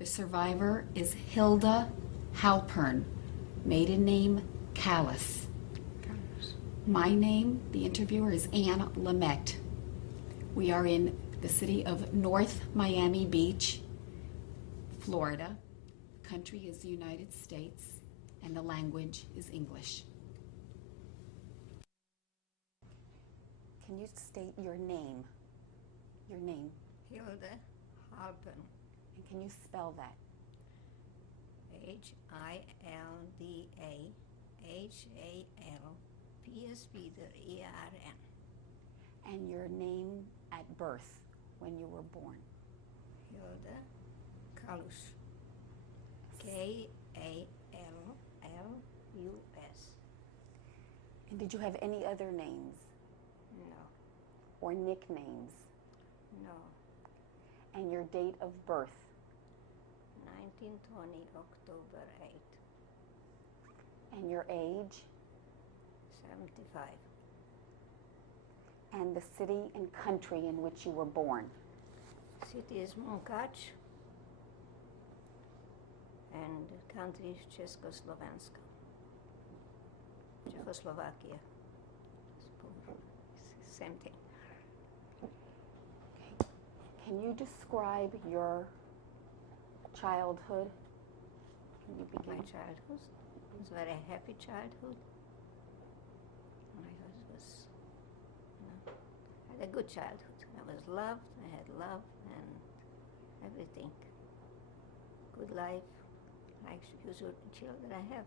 The survivor is Hilda Halpern, maiden name Callis. My name, the interviewer, is Anne Lamette. We are in the city of North Miami Beach, Florida. The country is the United States, and the language is English. Can you state your name? Your name. Hilda Halpern. And can you spell that? Hilda And your name at birth, when you were born? Hilda Kalus. Kallus. And did you have any other names? No. Or nicknames? No. And your date of birth? 1920, October 8. And your age? 75. And the city and country in which you were born? City is Munkac, and country is Czechoslovakia. Czechoslovakia. Same thing. Okay. Can you describe your childhood? Can you begin? My childhood was a very happy childhood. I had a good childhood. I was loved, I had love and everything. Good life, like usual children I have.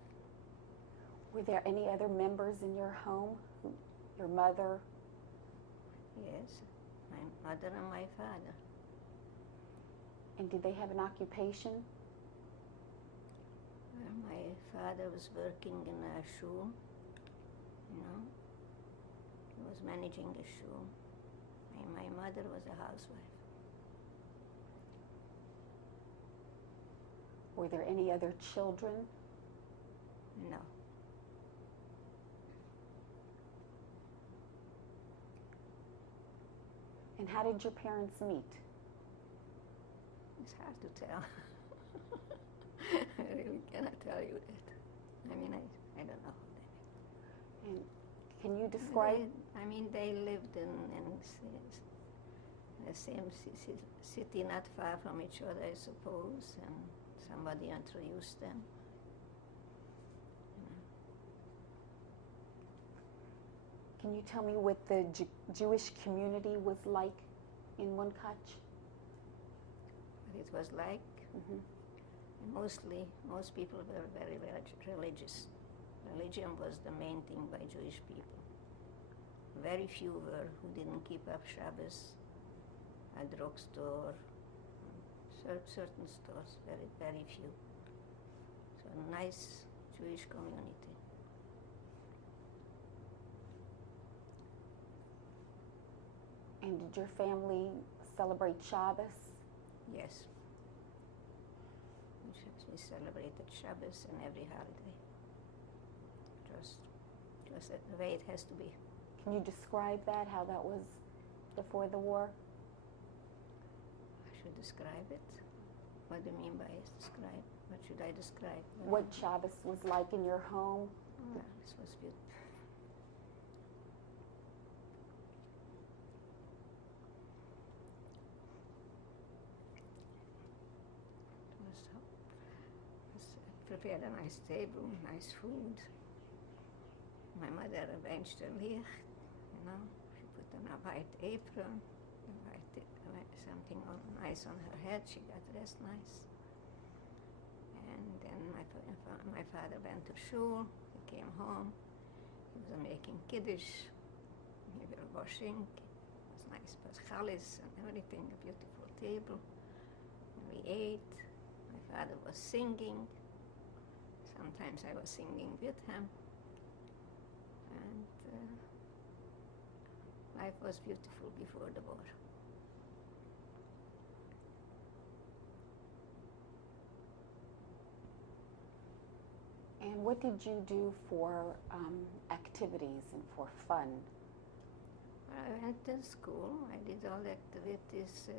Were there any other members in your home? Your mother? Yes, my mother and my father. And did they have an occupation? My father was working in a shoe, He was managing a shoe. My mother was a housewife. Were there any other children? No. And how did your parents meet? It's hard to tell. I really cannot tell you that. I don't know. And can you describe? They lived in the same city, not far from each other, I suppose, and somebody introduced them. Can you tell me what the Jewish community was like in Munkac? What it was like? Mm-hmm. Most people were very religious. Religion was the main thing by Jewish people. Very few were who didn't keep up Shabbos, a drugstore, certain stores, very, very few. So a nice Jewish community. And did your family celebrate Shabbos? Yes. We celebrated Shabbos and every holiday. Just the way it has to be. Can you describe that, how that was before the war? I should describe it. What do you mean by describe? What should I describe? What Shabbos was like in your home? Oh, this was beautiful. Prepared a nice table, nice food. My mother arranged her licht, she put on a white apron, something nice on her head. She got dressed nice. And then my father went to shul. He came home. He was making kiddush. We were washing. It was nice, it was chalis and everything, a beautiful table. And we ate. My father was singing. Sometimes I was singing with him, and life was beautiful before the war. And what did you do for activities and for fun? I went to school. I did all the activities,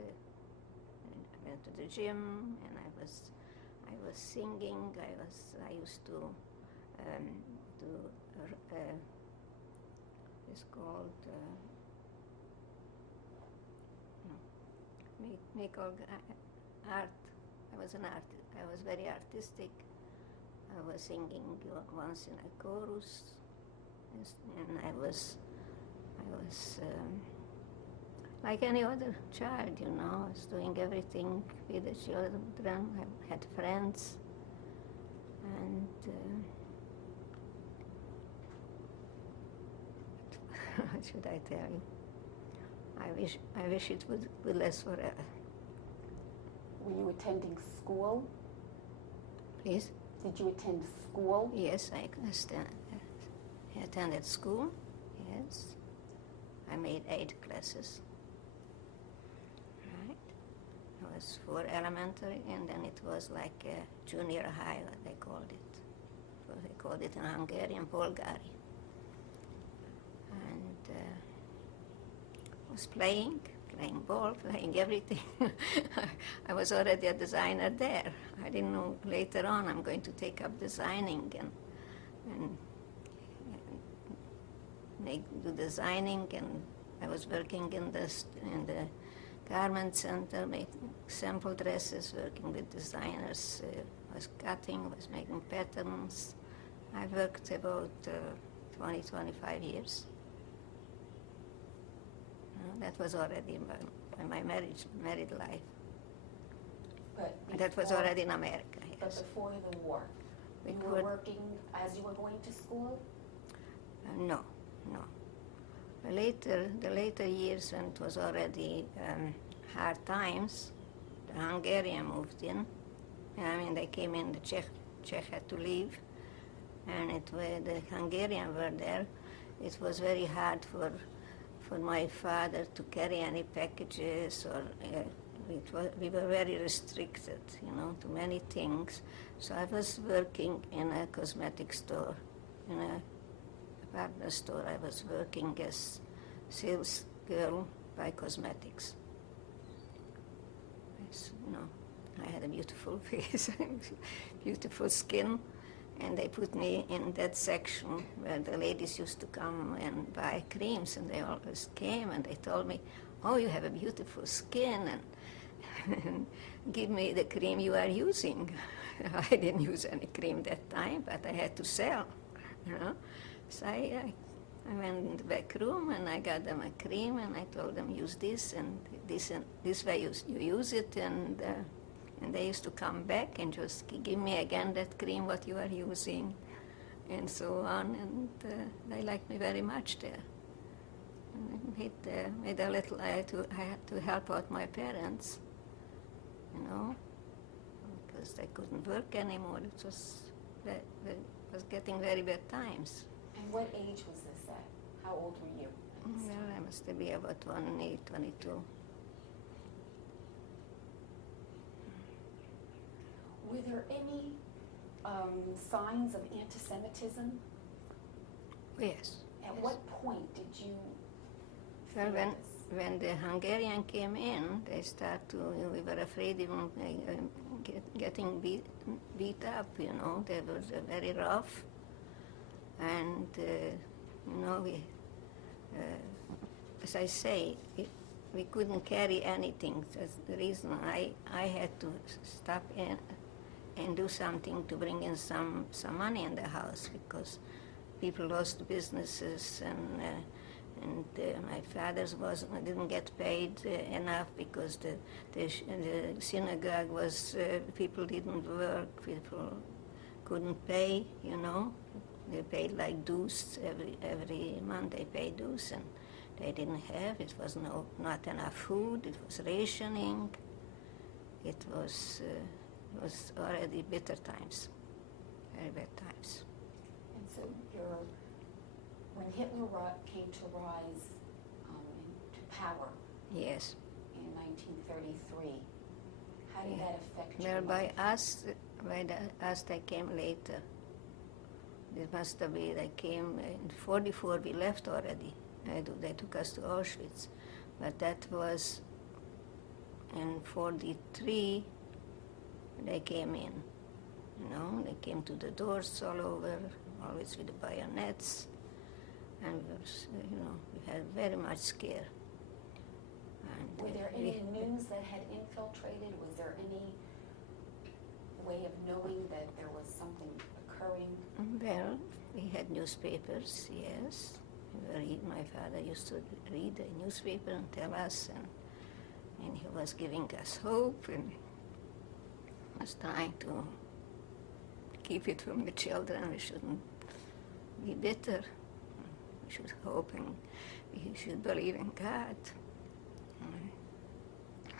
went to the gym, and I was singing. I used to do it's called make all art. I was an artist. I was very artistic. I was singing once in a chorus, and I was like any other child, you know. I was doing everything with the children. I had friends, and what should I tell you? I wish it would last forever. Were you attending school? Please? Did you attend school? Yes, I attended school. Yes, I made 8 classes. Right. It was 4 elementary, and then it was like a junior high, what they called it. They called it in Hungarian, Polgári. And I was playing ball, playing everything. I was already a designer there. I didn't know later on I'm going to take up designing and do designing, and I was working in the garment center, making sample dresses, working with designers, was cutting, was making patterns. I worked about 20-25 years. That was already my married life. But that was already in America, yes. But before the war, you were working as you were going to school? No. The later years, when it was already hard times, the Hungarian moved in. I mean, they came in, the Czech had to leave, and the Hungarian were there. It was very hard for my father to carry any packages, or we were very restricted, you know, to many things. So I was working in a cosmetic store, in a partner store. I was working as sales girl by cosmetics. I had a beautiful face, beautiful skin, and they put me in that section where the ladies used to come and buy creams, and they always came and they told me, "Oh, you have a beautiful skin, and give me the cream you are using." I didn't use any cream that time, but I had to sell, you know. So I went in the back room and I got them a cream, and I told them, use this and this way you use it, and they used to come back and just give me again that cream what you are using, and so on, and they liked me very much there. And made a little. I had to help out my parents, you know, because they couldn't work anymore. It was getting very bad times. And what age was this at? How old were you? Well, I must be about 22. Were there any signs of anti-Semitism? Yes. At what point did you Well, feel this? when the Hungarian came in, they we were afraid even getting beat up, you know. They were very rough. And, you know, as I say, we couldn't carry anything. That's the reason I had to stop in and do something to bring in some money in the house, because people lost businesses, and my father's didn't get paid enough because the synagogue was, people didn't work, people couldn't pay, you know. They paid like dues every month. They paid dues, and they didn't have. It was not enough food. It was rationing. It was already bitter times, very bad times. And so when Hitler came to rise to power, Yes. in 1933, how did that affect you? Well, by us, they came later. It must have been, they came in 44, we left already. They took us to Auschwitz. But that was in 43, they came in. They came to the doors all over, always with the bayonets, and we had very much scare. And Were there any news that had infiltrated? Was there any way of knowing that there was something occurring? Well, we had newspapers, yes. My father used to read the newspaper and tell us, and he was giving us hope, and was trying to keep it from the children. We shouldn't be bitter. We should hope, and we should believe in God.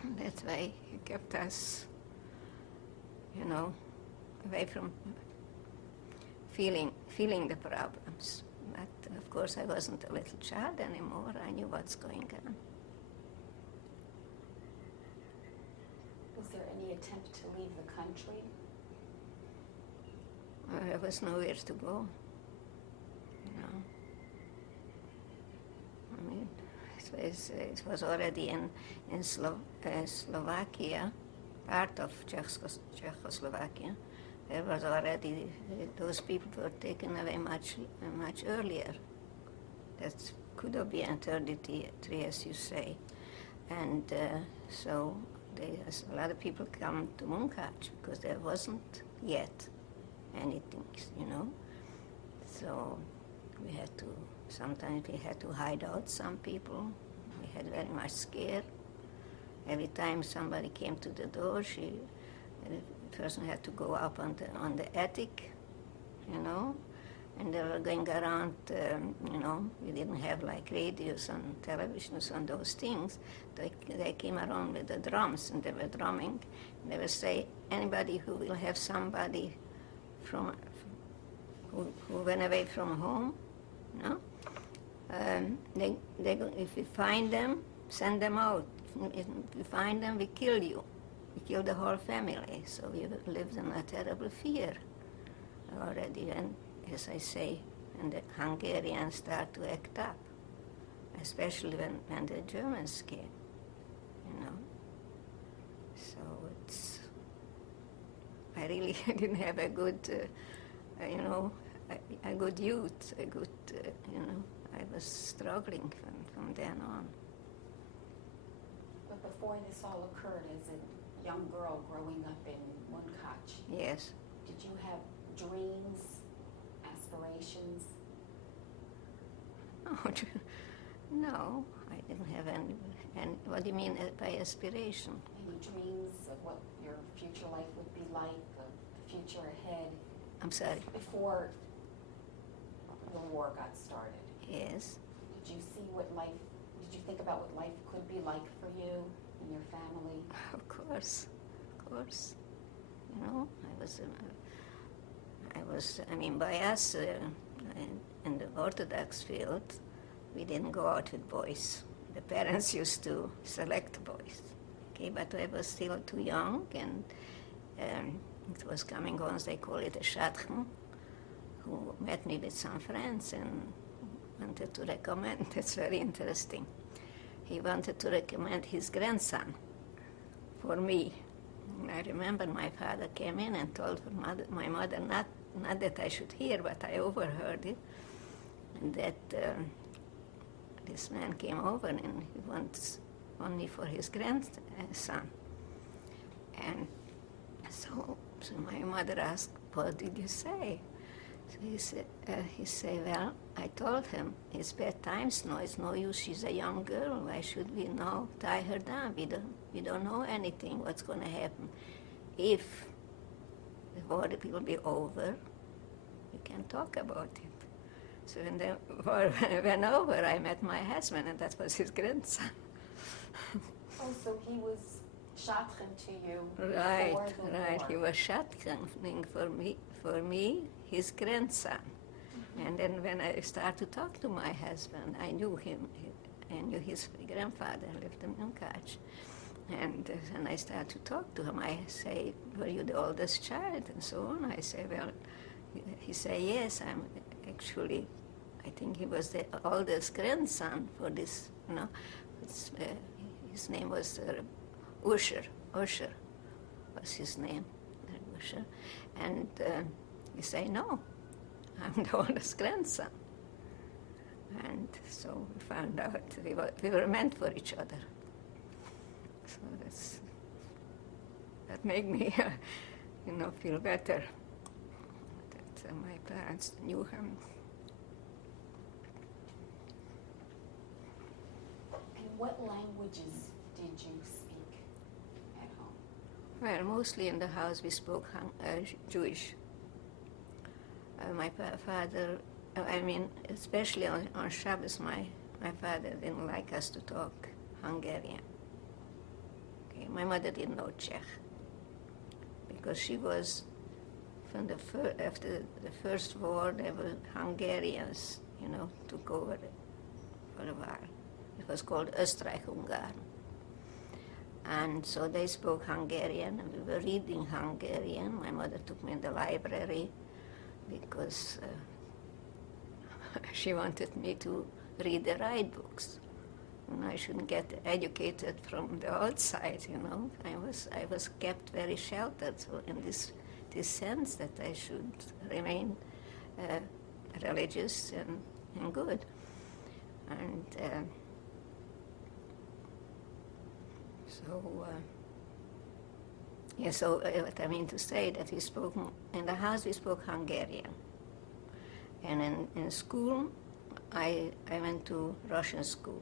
And that's why he kept us, away from feeling the problems. But of course, I wasn't a little child anymore. I knew what's going on. Was there any attempt to leave the country? There was nowhere to go. I mean, it was already in Slovakia, part of Czechoslovakia. There was already, those people were taken away much earlier. That could have been 33, as you say. And so a lot of people come to Holucaust because there wasn't yet anything, So sometimes we had to hide out some people. We had very much scare. Every time somebody came to the door, the person had to go up on the attic, and they were going around, we didn't have like radios and televisions and those things. They came around with the drums, and they were drumming. And they would say, anybody who will have somebody who went away from home, if we find them, send them out. If we find them, we kill you. We kill the whole family. So we lived in a terrible fear already. And as I say, when the Hungarians start to act up, especially when the Germans came, So I really didn't have a good, a good youth, I was struggling from then on. But before this all occurred, as a young girl growing up in Holucaust, Yes. did you have dreams, aspirations? Oh, no, I didn't have any. And what do you mean by aspiration? Any dreams of what your future life would be like, of the future ahead? I'm sorry. Before the war got started, Yes. did you think about what life could be like for you and your family? Of course. By us, in the Orthodox field, we didn't go out with boys. The parents used to select boys. Okay, but I was still too young, and it was coming on, they call it a shadchan, who met me with some friends and wanted to recommend, that's very interesting. He wanted to recommend his grandson for me. I remember my father came in and told my mother, not that I should hear, but I overheard it, and that this man came over and he wants only for his grandson. And so my mother asked, what did you say? So he said, well, I told him, it's bad times now, it's no use, she's a young girl, why should we now tie her down? We don't know anything, what's going to happen. If the war will be over, we can talk about it. So when the war went over, I met my husband, and that was his grandson. Oh, so he was shadchan to you Right. before the war. He was shadchaning for me, his grandson. And then when I started to talk to my husband, I knew him. I knew his grandfather lived in Holucaust. And then I started to talk to him. I say, were you the oldest child? And so on. I say, well, he said, yes, I'm actually, I think he was the oldest grandson for this, his name was Usher was his name, Usher. And he said, no, I'm the oldest grandson. And so we found out we were meant for each other. So that made me, feel better that my parents knew him. And what languages did you speak at home? Well, mostly in the house we spoke Jewish. My father, especially on Shabbos, my father didn't like us to talk Hungarian. Okay, my mother didn't know Czech because she was after the First War. There were Hungarians, took over it for a while. It was called Österreich-Ungarn. And so they spoke Hungarian, and we were reading Hungarian. My mother took me in the library because she wanted me to read the right books. I shouldn't get educated from the outside, I was kept very sheltered, so in this sense that I should remain religious and good. And so what I mean to say that we spoke, in the house we spoke Hungarian. And in school, I went to Russian school.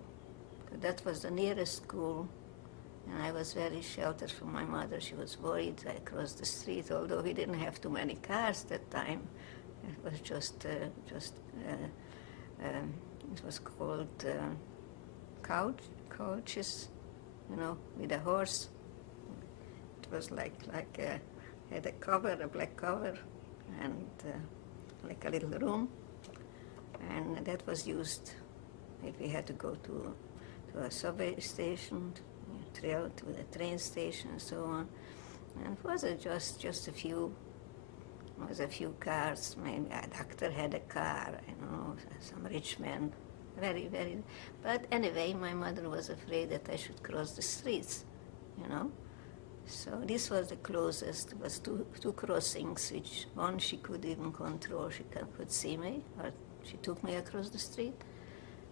That was the nearest school, and I was very sheltered from my mother. She was worried I crossed the street, although we didn't have too many cars that time. It was just it was called couches, with a horse. It was like had a cover, a black cover, and like a little room, and that was used if we had to go to a subway station, to the train station, and so on. And it was just a few cars. Maybe a doctor had a car, some rich man, very, very. But anyway, my mother was afraid that I should cross the streets, So this was the closest. It was two crossings, which one she could even control. She could see me, or she took me across the street.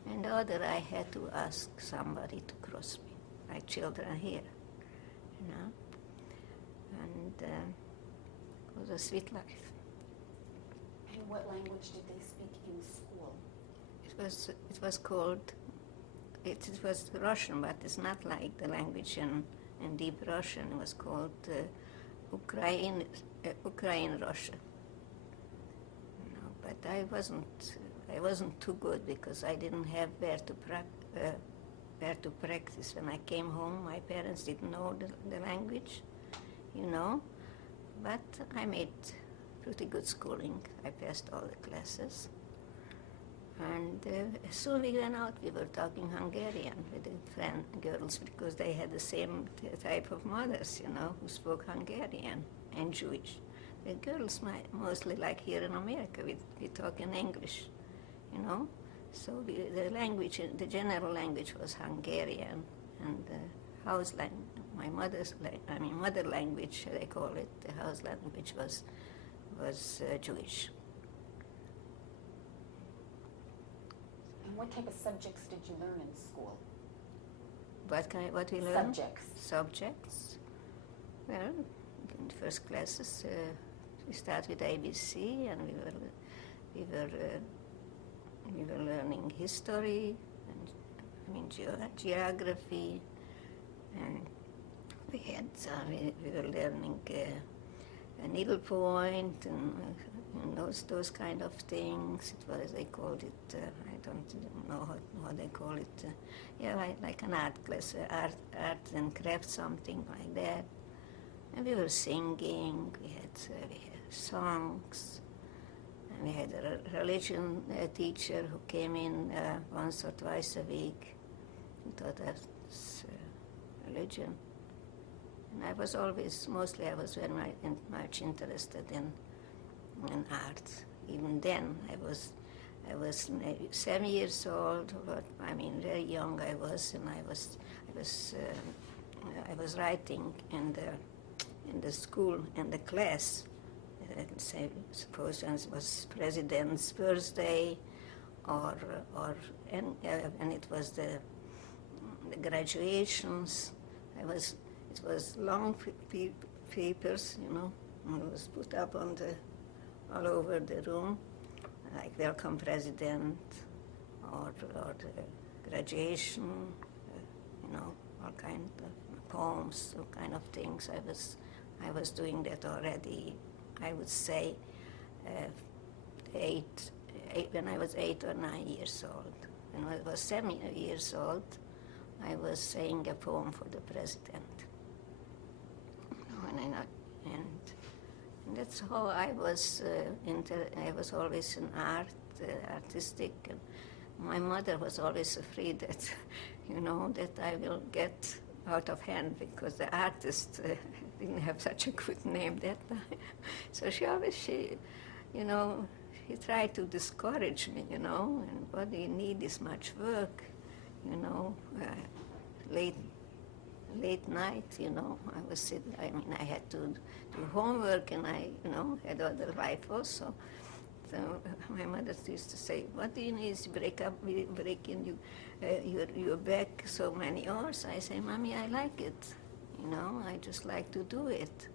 And the other, I had to ask somebody to cross me, like children here, And it was a sweet life. And what language did they speak in school? It was called, it was Russian, but it's not like the language in Deep Russian. It was called Ukraine Russian. But I wasn't too good because I didn't have where to practice. When I came home, my parents didn't know the language, But I made pretty good schooling. I passed all the classes. And as soon as we went out, we were talking Hungarian with the girls because they had the same type of mothers, who spoke Hungarian and Jewish. The girls mostly, like here in America, we talk in English, So the language, the general language was Hungarian, and the house language, my mother language, they call it, the house language was Jewish. And what type of subjects did you learn in school? What we learned? Subjects. Well, in the first classes, we start with ABC, and we were learning history and geography, and we were learning needlepoint and those kind of things. It was, they called it, I don't know how they call it. Like an art class, art and craft, something like that. And we were singing. We had songs. And we had a religion teacher who came in once or twice a week and taught us religion. And I was very much interested in art. Even then, I was maybe 7 years old, but very young I was, and I was I was writing in the school, in the class. Say, suppose it was President's birthday, or and it was the graduations. It was long papers, you know, and it was put up on all over the room, like welcome President, or the graduation, you know, all kind of poems, all kind of things. I was doing that already. I would say when I was 8 or 9 years old. When I was 7 years old, I was saying a poem for the president. And that's how I was. I was always in artistic. And my mother was always afraid that, you know, that I will get out of hand because the artist didn't have such a good name that time. So she you know, he tried to discourage me, you know, and what you need is much work, you know, late night, you know, I had to do homework, and I, you know, had other life also. So my mother used to say, what do you need is break in your back so many hours? I say, Mommy, I like it, you know, I just like to do it.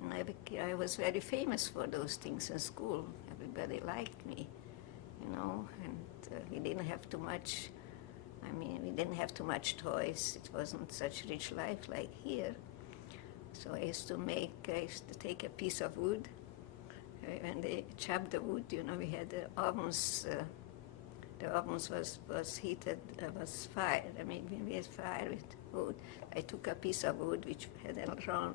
And I was very famous for those things in school. Everybody liked me, you know, and we didn't have too much. We didn't have too much toys. It wasn't such rich life like here. So I used to take a piece of wood, and they chopped the wood. You know, we had the ovens. The ovens was heated. Was fire. We had fire with wood. I took a piece of wood which had a round.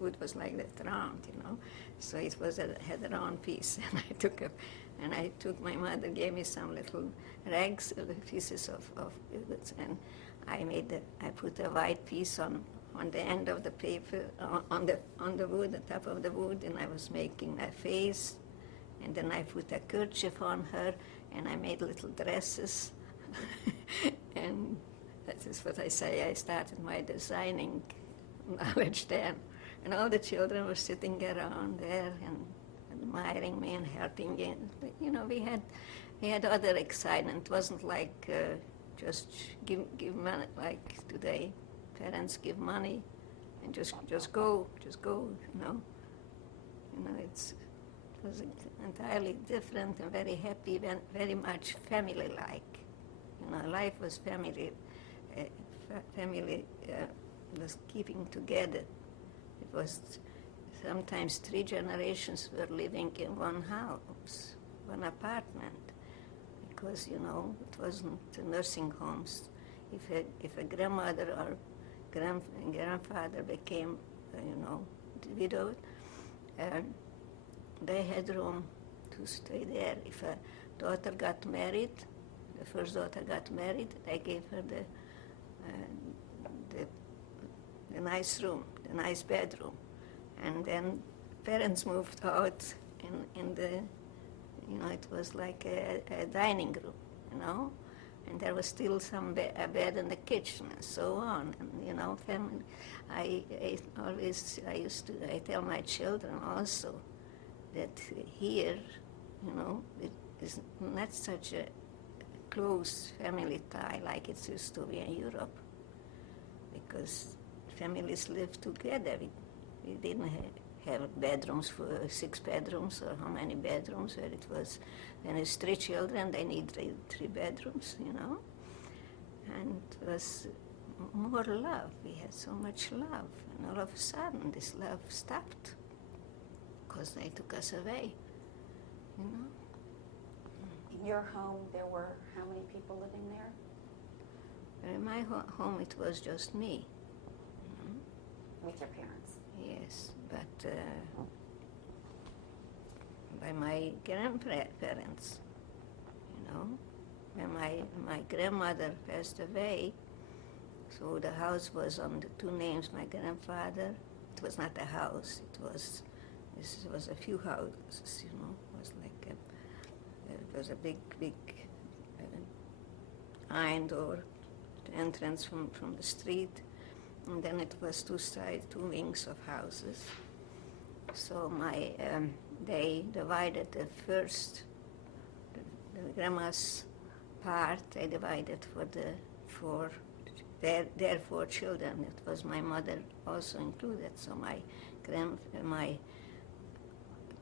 Wood was like that round, you know. So it had a round piece, and I took. My mother gave me some little rags, pieces of woods, and I put a white piece on the end of the paper, on the wood, the top of the wood, and I was making a face, and then I put a kerchief on her, and I made little dresses, and that is what I say. I started my designing knowledge then. And all the children were sitting around there and admiring me and helping me. But, you know, we had other excitement. It wasn't like just give money like today. Parents give money and just go, you know. You know, it was entirely different and very happy, very much family-like. You know, life was family was keeping together. It was sometimes 3 generations were living in one house, one apartment, because, you know, it wasn't nursing homes. If a grandmother or grandfather became, you know, widowed, they had room to stay there. If a daughter got married, the first daughter got married, they gave her the nice room, the nice bedroom. And then parents moved out in the, you know, it was like a dining room, you know, and there was still a bed in the kitchen and so on. And, you know, family, I tell my children also that here, you know, it is not such a close family tie like it used to be in Europe, because families lived together. We didn't have bedrooms for 6 bedrooms or how many bedrooms, where it was, when it's 3 children, they need 3 bedrooms, you know. And it was more love. We had so much love. And all of a sudden, this love stopped because they took us away, you know. In your home, there were how many people living there? In my home, it was just me. With your parents? Yes, but by my grandparents, you know. When my grandmother passed away, so the house was on the 2 names. My grandfather, it was not a house, this was a few houses, you know. It was like it was a big iron door, the entrance from the street. and then it was two sides, two wings of houses. So they divided the first, the grandma's part, they divided for their four children. It was my mother also included. So my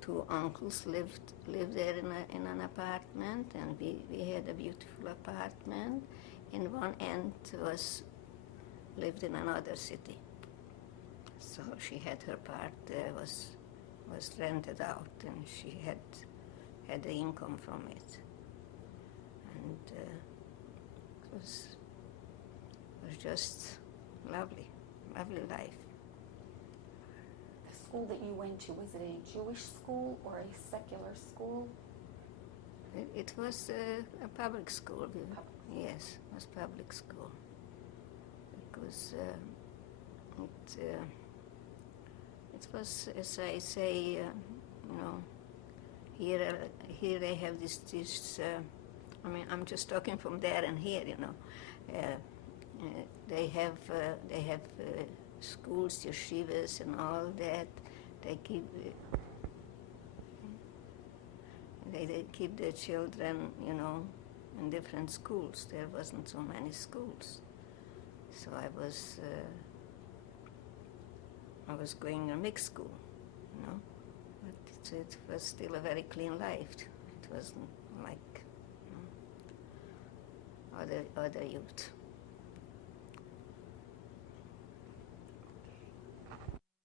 two uncles lived there in an apartment, and we had a beautiful apartment. In one end lived in another city. So she had her part there, was rented out, and she had the income from it. And it was just lovely life. The school that you went to, was it a Jewish school or a secular school? It was a public school. Yes, it was public school. Because it was, as I say, here they have this. I mean, I'm just talking from there and here, they have schools, yeshivas, and all that. They keep their children, in different schools. There wasn't so many schools, so I was going a mixed school, but it was still a very clean life. It wasn't like other youth.